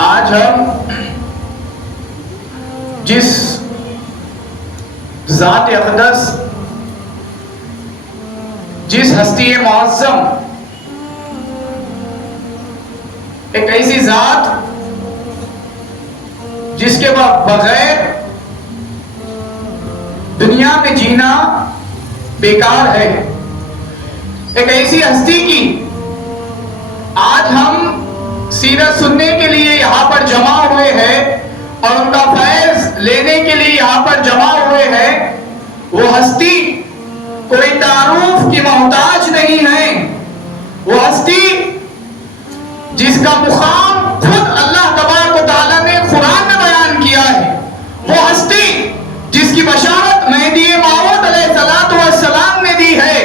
آج ہم جس ذات اقدس، جس ہستی معظم، ایک ایسی ذات جس کے بغیر دنیا میں جینا بیکار ہے، ایک ایسی ہستی کی آج ہم سیرت سننے کے لیے یہاں پر جمع ہوئے ہیں اور ان کا فیض لینے کے لیے یہاں پر جمع ہوئے ہیں۔ وہ ہستی کوئی تعارف کی محتاج نہیں ہے، وہ ہستی جس کا مقام خود اللہ تبارک و تعالیٰ نے قرآن میں بیان کیا ہے، وہ ہستی جس کی بشارت مہدی موعود علیہ السلام نے دی ہے،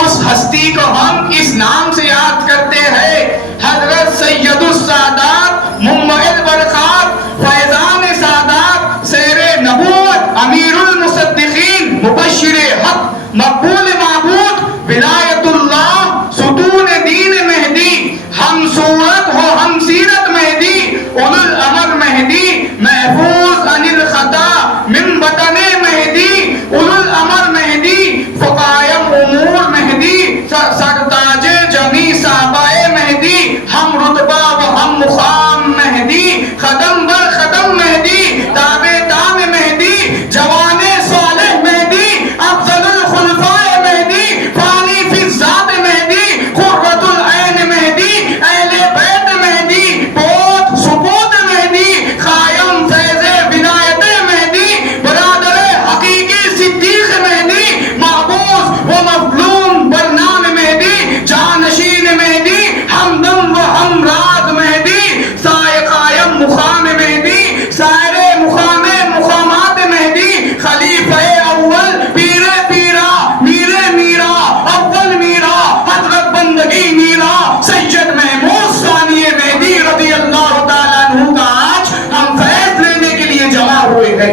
اس ہستی کو ہم اس نام سے یاد کرتے ہیں، حضرت سید السادات منبع البرکات فیضان سادات سیر نبوت امیر المصدقین مبشر حق مقبول معبود ولایت اللہ ستون دین مہدی، ہم صورت ہو ہم سیرت مہدی، اولو الامر مہدی محفوظ عن الخطا من بطن مہدی، اولو الامر مہدی فقائم امور مہدی سرتاج جمی صحابہ مہدی، ہم رتبہ و ہم مقام مہدی، قدم بر قدم مہدی، تابع تام مہدی، جوان صالح مہدی، افضل الخلفاء مہدی، فانی فی الذات مہدی، قرۃ العین مہدی، اہل بیت مہدی، بوت ثبوت مہدی، قائم فیض ولایت مہدی، برادر حقیقی صدیق مہدی، محبوس و مظلوم برنام مہدی، جانشین مہدی، ہمدم و ہمراز مہدی، سائے قائم مقام مہدی، سائر مقام مقامات مہدی، خلیفہ اول پیر پیرا میر میرا اول میرا حضرت بندگی میرا سید محمود ثانی مہدی رضی اللہ تعالیٰ عنہ کا آج ہم فیض لینے کے لیے جمع ہوئے ہیں۔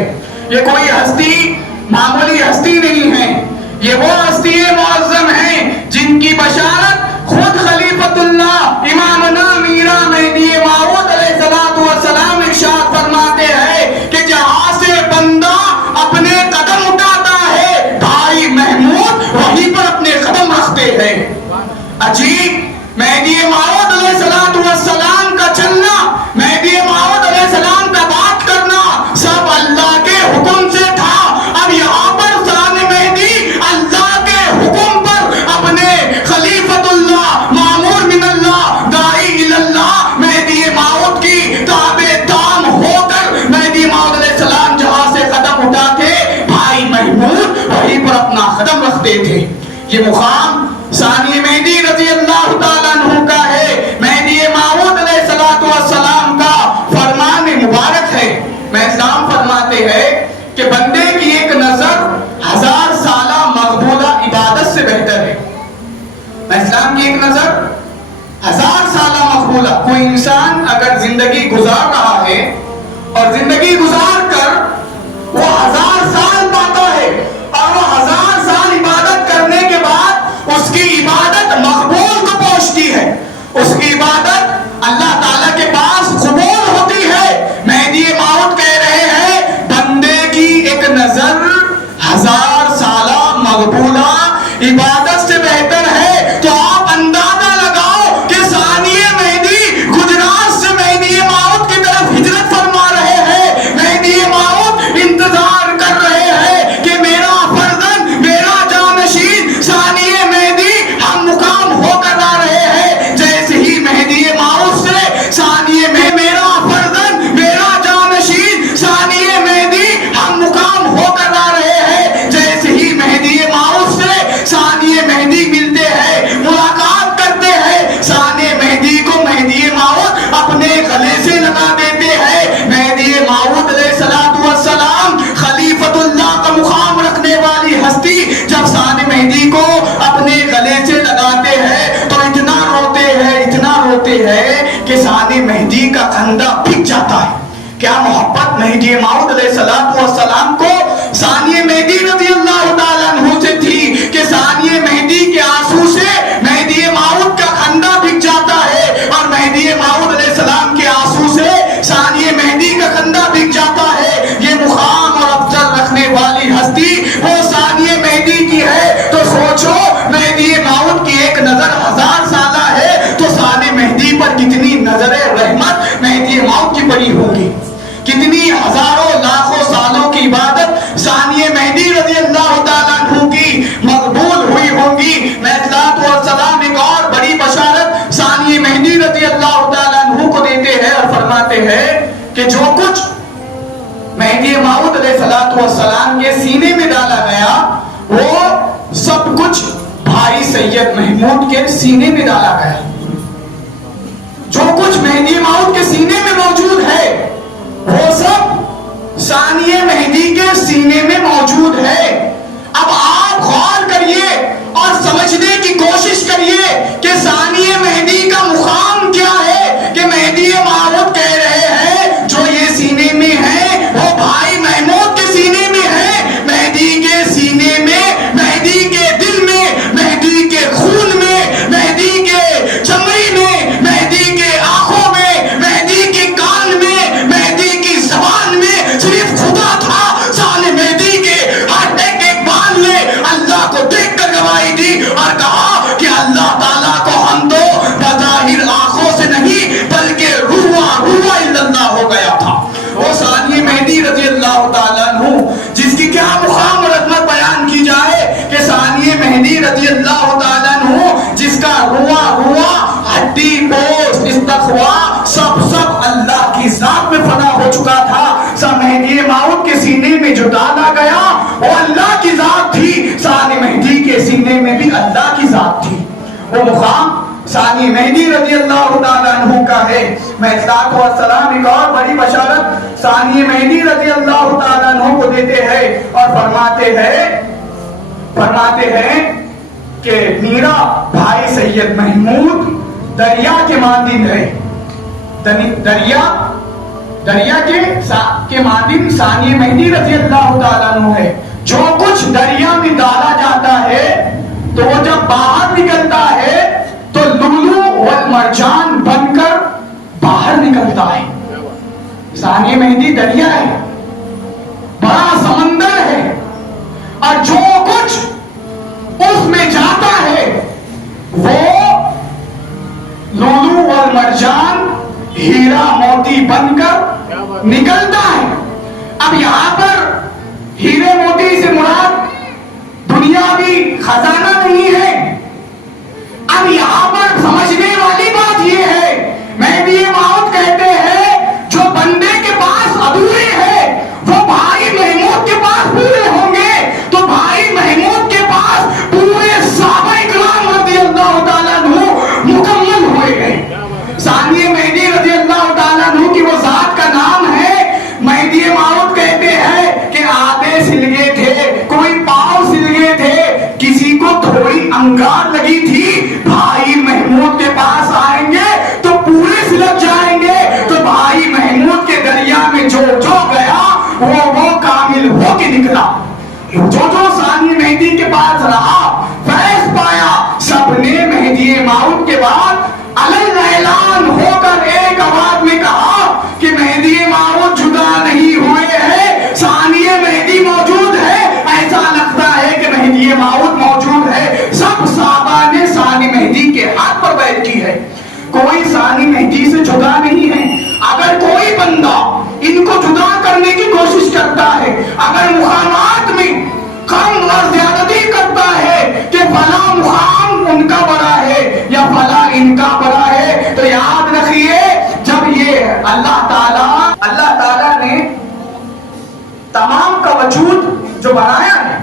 یہ کوئی ہستی معمولی ہستی نہیں ہے، یہ وہ ہستی معظم ہیں جن کی بشارت خود خلیفۃ اللہ امامنا میرا مہدی موعود علیہ السلام ارشاد فرماتے ہیں کہ جہاں سے بندہ اپنے قدم اٹھاتا ہے بھائی محمود وہیں پر اپنے قدم رکھتے ہیں۔ عجیب، مہدی موعود علیہ السلام کا چلنا، مہدی موعود علیہ السلام کا بات کرنا سب اللہ کے حکم سے تھا۔ اب یہاں پر ثانی مہدی اللہ کے حکم پر اپنے خلیفۃ اللہ مامور من اللہ داعی اللہ مہدی موعود کی تابع دام ہو کر مہدی موعود علیہ السلام جہاں سے قدم اٹھاتے بھائی محمود وہیں پر اپنا قدم رکھتے تھے۔ یہ مقام ثانی مہدی رضی اللہ تعالیٰ عنہ کا ہے، مہدی موعود علیہ السلام کا فرمان مبارک ہے۔ میں اسلام فرماتے ہیں کہ بندے کی ایک نظر 1000 سالہ مقبولہ عبادت سے بہتر ہے۔ میں اسلام کی ایک نظر 1000 سالہ مقبولہ، کوئی انسان اگر زندگی گزار رہا ہے اور زندگی گزار کر وہ 1000 سال پاتا ہے اور وہ 1000 سال عبادت کرنے کے بعد اس کی عبادت مقبول کو پہنچتی ہے، اس کی عبادت اللہ تعالیٰ کے پاس قبول ہوتی ہے۔ مہدی موعود کہہ رہے ہیں بندے کی ایک نظر 1000 سالہ مقبولہ عبادت سے بہتر ہے۔ تو آپ اندازہ لگاؤ کہ ثانی مہدی گجرات سے مہدی موعود کی طرف ہجرت فرما رہے ہیں، مہدی موعود انتظار کر رہے ہیں کہ میرا فرزند میرا جانشین ثانی مہدی ہم مقام ہو کر آ رہے ہیں۔ جیسے ہی مہدی موعود سے ثانی میں میرا فرزند میرا جانشین ثانی مہدی ہم مقام ہو کر آ رہے ہیں، جیسے ہی مہدی موعود سے ثانی مہدی ملتے ہیں، ملاقات کرتے ہیں، ثانی مہدی کو مہدی موعود اپنے گلے سے لگا دیتے ہیں۔ مہدی موعود علیہ السلام خلیفۃ اللہ کا مقام رکھنے والی ہستی جب ثانی مہدی کو اپنے گلے سے لگاتے ہیں تو اتنا روتے ہیں کہ ثانی مہدی کا کندھا بھگ جاتا ہے۔ کیا محبت مہدی موعود علیہ السلام کو ثانی مہدی رضی اللہ تعالیٰ عنہ سے تھی کہ ثانی مہدی کے آنسو سے مہدی موعود کا کندھا بھگ جاتا ہے اور مہدی موعود علیہ السلام کے آنسو سے یہ ہے کہ جو کچھ مہدی موعود علیہ السلام کے سینے میں ڈالا گیا وہ سب کچھ بھائی سید محمود کے سینے میں ڈالا گیا. جو کچھ مہدی موعود کے سینے میں موجود ہے وہ سب ثانی مہدی کے سینے میں موجود ہے. اب آپ غور کریے اور سمجھنے کی کوشش کریے کہ ثانی مہدی کا مقام کیا ہے کہ مہدی موعود کہہ رہے ہیں جو یہ سینے میں ہے وہ بھائی محمود کے سینے میں ہے. مہدی کے سینے میں، مہدی کے دل میں، مہدی کے خون میں، مہدی کے چمڑی میں، مہدی کے آنکھوں میں، مہدی کے کان میں، مہدی کی زبان میں صرف خدا تھا. ثانی مہدی کے ہر ایک بال نے اللہ کو دیکھ کر گواہی دی اور کہا کہ اللہ تعالیٰ کو ہم تو بظاہر آنکھوں سے نہیں بلکہ روح اللہ ہو گیا تھا. وہ ثانی مہدی رضی اللہ تعالیٰ عنہ جس کی کیا مقام اور عظمت بیان کی جائے کہ ثانی مہدی رضی اللہ تعالیٰ عنہ جس کا روح ہڈی گوشت استخوا سب اللہ کی ذات میں فنا ہو چکا تھا. مہدی موعود کے سینے میں جو ڈالا گیا وہ اللہ کی ذات تھی. ثانی مہدی کے سینے میں بھی اللہ کی ذات تھی. وہ مقام ثانی مہدی رضی اللہ تعالیٰ عنہ کا ہے. میں السلام ایک اور بڑی بشارت ثانی مہدی رضی اللہ تعالیٰ عنہ کو دیتے ہیں اور فرماتے ہیں کہ میرا بھائی سید محمود دریا کے مانند ہے. دریا کے مانند ثانی مہدی رضی اللہ تعالیٰ عنہ ہے. جو کچھ دریا میں ڈالا جاتا ہے تو وہ جب باہر نکلتا ہے تو لولو والمرجان بن کر باہر نکلتا ہے. ثانی مہدی دریا ہے، بڑا سمندر ہے، اور جو کچھ اس میں جاتا ہے وہ لولو والمرجان ہیرا موتی بن کر نکلتا ہے. اب یہاں پر ہیرے موتی سے مراد دنیاوی خزانہ نہیں ہے. اب یہاں پر سمجھنے والی بات یہ ہے مہدی موعود کہتے ہیں جو بندے کے پاس ادھورے ہے وہ بھائی محمود کے پاس پورے ہوں گے. تو بھائی محمود کے پاس پورے صحابہ کرام رضی اللہ تعالیٰ عنہ مکمل ہوئے ہیں. ثانی مہدی رضی اللہ تعالیٰ عنہ کی وہ ذات کا نام ہے. مہدی موعود کہتے ہیں کہ آدھے سل گئے تھے، کوئی پاؤں سل گئے تھے، کسی کو تھوڑی انگار لگی تھی، بھائی محمود کے پاس آئیں گے تو پورے سلگ جائیں گے. تو بھائی محمود کے دریا میں جو گیا وہ کامل ہو کے نکلا. جو ثانی مہدی کے پاس رہا فیض پایا. سب نے مہدی موعود کے بعد علن اعلان ہو کر ایک آواز میں کہا کہ مہدی موعود جدا نہیں ہوئے ہیں، ثانی مہدی موجود ہے. ایسا لگتا ہے کہ مہدی موعود موجود ہے. سب صحابہ نے ثانی مہدی کے ہاتھ پر بیعت کی ہے. کوئی ثانی مہدی سے جدا نہیں ہے. اگر کوئی بندہ ان کو جدا کرنے کی کوشش کرتا ہے، اگر مقامات میں کم اور زیادتی کرتا ہے کہ فلاں مقام ان کا بڑا ہے یا فلاں ان کا بڑا ہے، تو یاد رکھیے جب یہ اللہ تعالیٰ نے تمام کا وجود جو بنایا ہے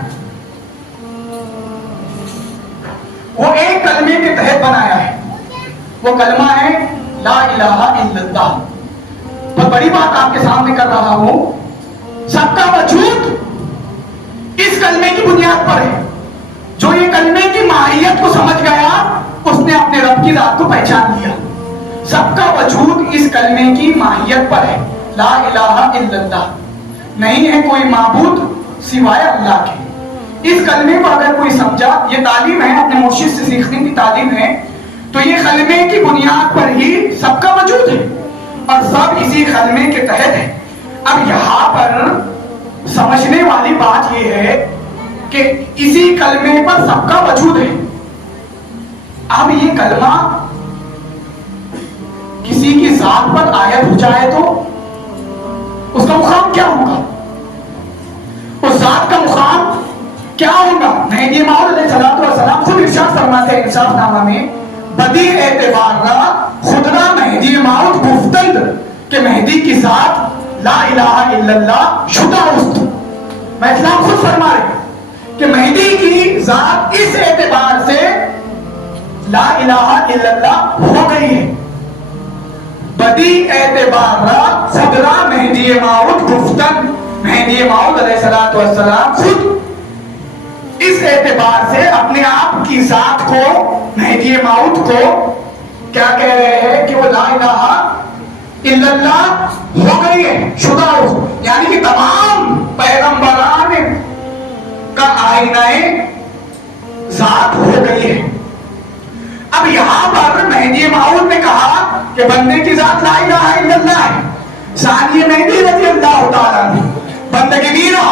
وہ ایک کلمے کے تحت بنایا ہے. وہ کلمہ ہے لا الہ الا اللہ. بہت بڑی بات آپ کے سامنے کر رہا ہوں. سب کا وجود اس کلمے کی بنیاد پر ہے. جو یہ کلمے کی ماہیت کو سمجھ گیا اس نے اپنے رب کی ذات کو پہچان لیا. سب کا وجود اس کلمے کی ماہیت پر ہے. لا الہ الا اللہ، نہیں ہے کوئی معبود سوائے اللہ کے. اس کلمے کو اگر کوئی سمجھا، یہ تعلیم ہے اپنے مرشد سے سیکھنے کی تعلیم ہے، تو یہ کلمے کی بنیاد پر ہی سب کا وجود ہے اور سب اسی کلمے کے تحت ہے. اب یہاں پر سمجھنے والی بات یہ ہے کہ اسی کلمے پر سب کا وجود ہے. اب یہ کلمہ کسی کی ذات پر آیت ہو جائے تو اس کا مقام کیا ہوگا؟ اس ذات کا مقام کیا ہوگا؟ مہدی موعود علیہ السلام خود ارشاد فرماتے ہیں انصاف نامہ میں، بدی اعتبار را خود را مہدی موعود گفتند کہ مہدی مہدی کی ذات لا الہ الا اللہ شدہ است. میں اسلام خود فرما رہے کہ مہدی کی ذات اس اعتبار سے لا الہ الا اللہ ہو گئی ہے. بدی اعتبار صدرہ مہدی موعود گفتن مہدی موعود علیہ السلام خود اس اعتبار سے اپنے آپ کی ذات کو مہدی موعود کو کیا کہہ رہے ہیں کہ وہ لا الہ الا اللہ ہو گئی ہے شدہ. یعنی کہ تمام پیغمبران کا آئینہ ذات ہو گئی ہے. اب یہاں پر مہدی موعود نے کہا کہ بندے کی ذات لا الہ الا اللہ ہے. ثانی مہدی رضی اللہ تعالیٰ عنہ بندے کی میرا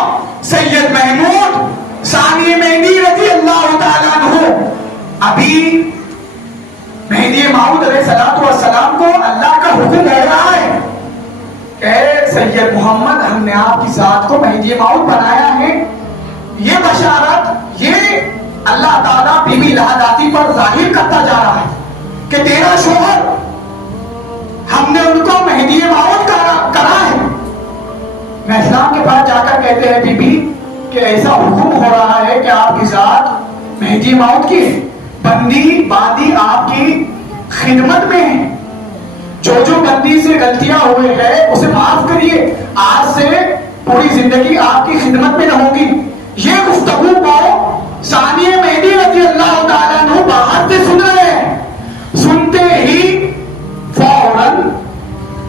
سید محمود ثانی مہدی رضی اللہ تعالیٰ عنہ. ابھی مہدی موعود علیہ السلام کو اللہ کا حکم ہو رہا ہے کہ سید محمد ہم نے آپ کی ذات کو مہدی موعود بنایا ہے. یہ بشارت یہ اللہ تعالیٰ بی بی لہداتی پر ظاہر کرتا جا رہا ہے کہ تیرا شوہر ہم نے ان کو مہدی موعود کرا ہے. میں اسلام کے پاس جا کر کہتے ہیں بی بی کہ ایسا حکم ہو رہا ہے کہ آپ کی ذات مہدی موعود کی ہے. بندی باندی آپ کی خدمت میں ہے. جو بندی سے غلطیاں ہوئے ہیں اسے معاف کریے. آج سے پوری زندگی آپ کی خدمت میں رہوں گی. یہ گفتگو کو ثانی مہدی رضی اللہ تعالیٰ عنہ باہر سے سن رہے ہیں. سنتے ہی فوراً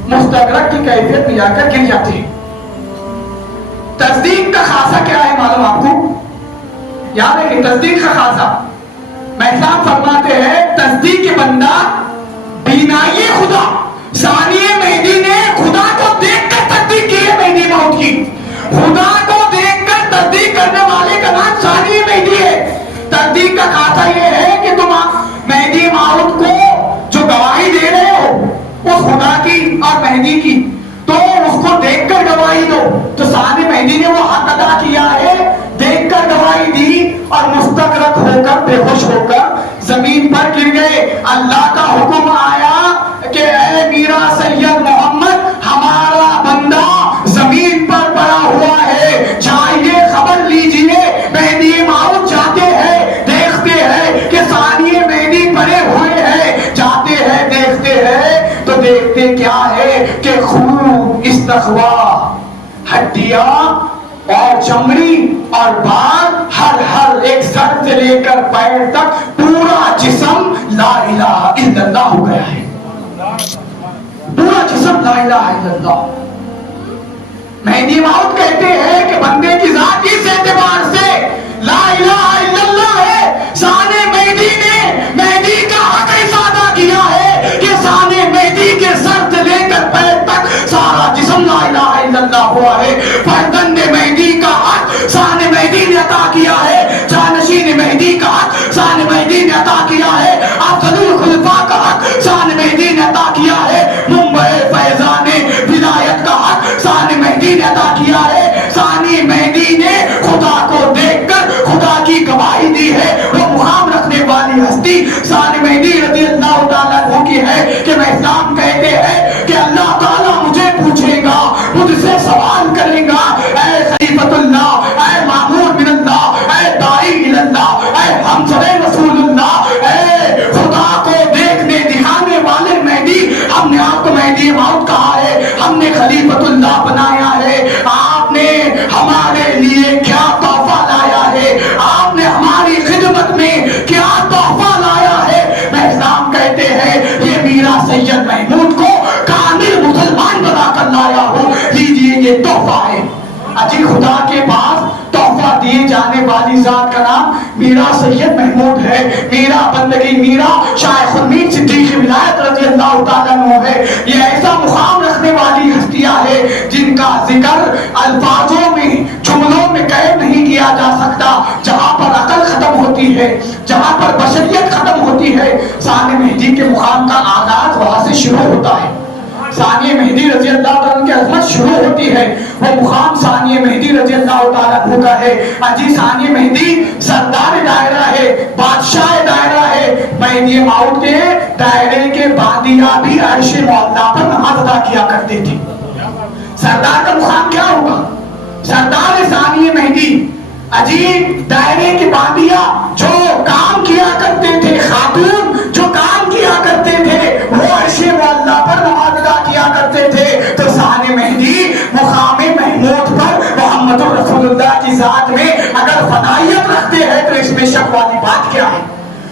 مستغرق کی کیفیت میں جا کر گر جاتے ہیں. تصدیق کا خاصہ کیا ہے معلوم آپ کو؟ یاد ہے کہ تصدیق کا خاصہ محسان فرماتے ہیں تصدیق بندہ بینائی خدا. ثانی مہدی نے خدا کو دیکھ کر تصدیق کی ہے مہدی موعود کی. خدا کو دیکھ کر تصدیق کرنے والے کا نام ثانی مہدی ہے. تصدیق کا خاصہ یہ ہے کہ تم مہدی موعود کو جو گواہی دے رہے ہو اس خدا کی اور مہدی کی تو اس کو دیکھ کر گواہی دو. تو ثانی مہدی نے وہ حق ادا کیا ہے, دیکھ کر گواہی دی اور مستغرق ہو کر بے ہوش ہو کر زمین پر گر گئے. اللہ کا حکم آیا کہ اے میرا سید محمد ہمارا بندہ زمین پر پڑا ہوا ہے, جائیے خبر لیجئے. مہدی موعود جاتے ہیں دیکھتے ہیں کہ ثانی مہدی پڑے ہوئے ہیں, جاتے ہیں دیکھتے ہیں تو دیکھتے کیا ہے کہ خون استخوا ہڈیاں اور چمڑی اور بال ہر ایک سر سے لے کر پیر تک پورا جسم لا الہ الا اللہ ہو گیا ہے. پورا جسم لا الہ الا اللہ. مہدی موعود کہتے ہیں کہ بندے کی ذات اس اعتبار سے لا الہ الا اللہ ہے. ثانی مہدی نے مہدی کا حق ایسا ادا کیا ہے کہ ثانی مہدی کے سر سے لے کر پیر تک سارا جسم لا الہ الا اللہ ہوا ہے. فرزند مہدی کا حق ثانی مہدی نے عطا کیا ہے. جانشین مہدی کا حق ثانی مہدی نے عطا کیا ہے. افضل الخلفاء کا حق ثانی مہدی نے عطا کیا ہے. منبع فیضان ولایت کا حق ثانی مہدی نے عطا کیا ہے. ثانی مہدی نے خدا کو دیکھ کر خدا کی گواہی دی ہے. وہ مقام رکھنے والی ہستی ثانی مہدی رضی اللہ تعالیٰ عنہ کی ہے کہ میں اسلام کہتے ہیں کہ اللہ تعالیٰ مجھے پوچھے گا, مجھ سے سوال کرے گا, اے خلیفۃ اللہ, اے مامون من اللہ, اے داعی اللہ, اے ہمسر رسول اللہ, اے خدا کو دیکھنے دکھانے والے مہدی, ہم نے آپ کو مہدی موعود کہا ہے, ہم نے خلیفۃ اللہ بنایا ہے, آپ نے ہمارے لیے کیا تحفہ لایا ہے, آپ نے ہماری خدمت میں کیا تحفہ لایا ہے. میں اسلام کہتے ہیں یہ میرا سید محمود کو کامل مسلمان بنا کر لایا ہوں, لیجئے یہ تحفہ ہے. اجی خدا کے پاس تحفہ دیے جانے والی ذات کا نام میرا سید محمود ہے. میرا بندگی میرا شیخ المیر صدیق ولایت رضی اللہ تعالیٰ عنہ ہے. یہ ایسا مقام رکھنے والی ہستیاں ہے جن کا ذکر الفاظوں میں جملوں میں قید نہیں کیا جا سکتا. جہاں پر عقل ختم ہوتی ہے, جہاں پر بشریت ختم ہوتی ہے, ثانی مہدی کے مقام کا آغاز وہاں سے شروع ہوتا ہے. ثانی مہدی رضی اللہ تعالیٰ کی عظمت شروع ہوتی ہے، وہ مقام ثانی مہدی رضی اللہ تعالیٰ عنہ کا ہے۔ اجی ثانی مہدی سردار دائرہ ہے، بادشاہ دائرہ ہے۔ مہدی موعود کے دائرے کے باندیا بھی عرش معلیٰ پر نماز ادا کیا کرتے تھے۔ سردار کا مقام کیا ہوگا؟ سردار ثانی مہدی عجیب دائرے کے باندیا جو کام کیا کرتے تھے، خاتون جو کام کیا کرتے تھے، وہ عرش معلیٰ پر نماز ادا کیا کرتے تھے۔ تو ثانی مہدی مقام محمود پر محمد رسول اللہ کی ذات میں اگر فنائیت رکھتے ہیں تو اس میں شک والی بات کیا ہے؟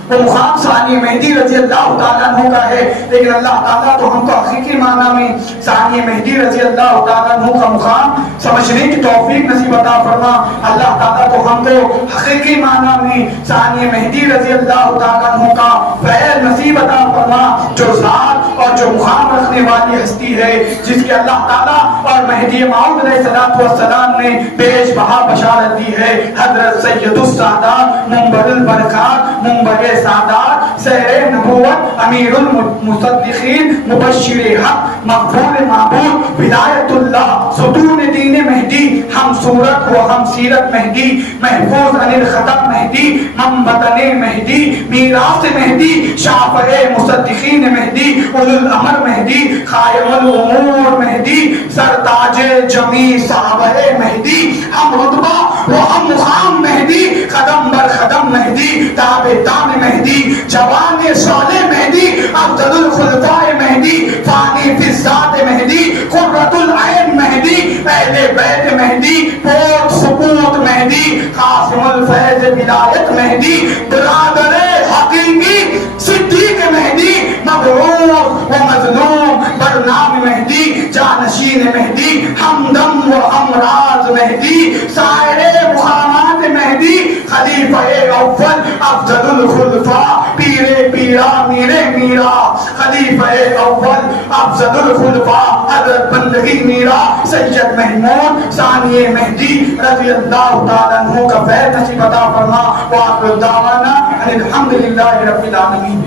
وہ مقام ثانی مہدی رضی اللہ تعالیٰ عنہ کا ہے۔ لیکن اللہ تعالیٰ تو ہم کو حقیقی معنی میں ثانی مہدی رضی اللہ تعالیٰ عنہ کا مقام سمجھنے کی توفیق نصیب عطا فرما۔ اللہ تعالیٰ تو ہم کو حقیقی معنی میں ثانی مہدی رضی اللہ تعالیٰ عنہ کا فیض نصیب عطا فرما، جو ذات اور جو مقام رکھنے والی ہستی ہے، جس کے اللہ تعالیٰ اور مہدی موعود علیہ السلام نے بیش بہا بشارت دی ہے۔ حضرت سید السادات منبر البرکات، منبر سادات، سحر نبوت، امیر المصدقین، مبشر حق، مقبول معبود، ولایت اللہ، ستون دین مہدی، ہم صورت و ہم سیرت مہدی، محفوظ عن الخطب مہدی، منبتن مہدی، میراث مہدی، شافع مصدقین مہدی، اولو الامر مہدی، قائم الامور مہدی، سرتاج جمی صحابہ مہدی، ہم رتبہ و ہم مقام مہدی، قدم بر قدم مہدی، تابع تام مہدی، جوان صالح مہدی، افضل الخلفاء مہدی، فانی فی الذات مہدی، قرۃ العین مہدی، اہل بیت مہدی، پوت سپوت مہدی، قاسم الفیض ولایت مہدی، برادر حقیقی صدیق مہدی، مبعوث و مظلوم برنام مہدی، جانشین مہدی، ہمدم و ہمراز مہدی، سائر مقامات مہدی، خلیفہ اول افضل الخلفاء، پیر پیرا میرے میرا، خلیفہ اول افضل الخلفاء، حضرت بندگی میرا سید محمود ثانی مہدی رضی اللہ تعالیٰ عنہ کا فیض نصیب عطا فرما۔ وآخر دعوانا الحمدللہ رب العالمین۔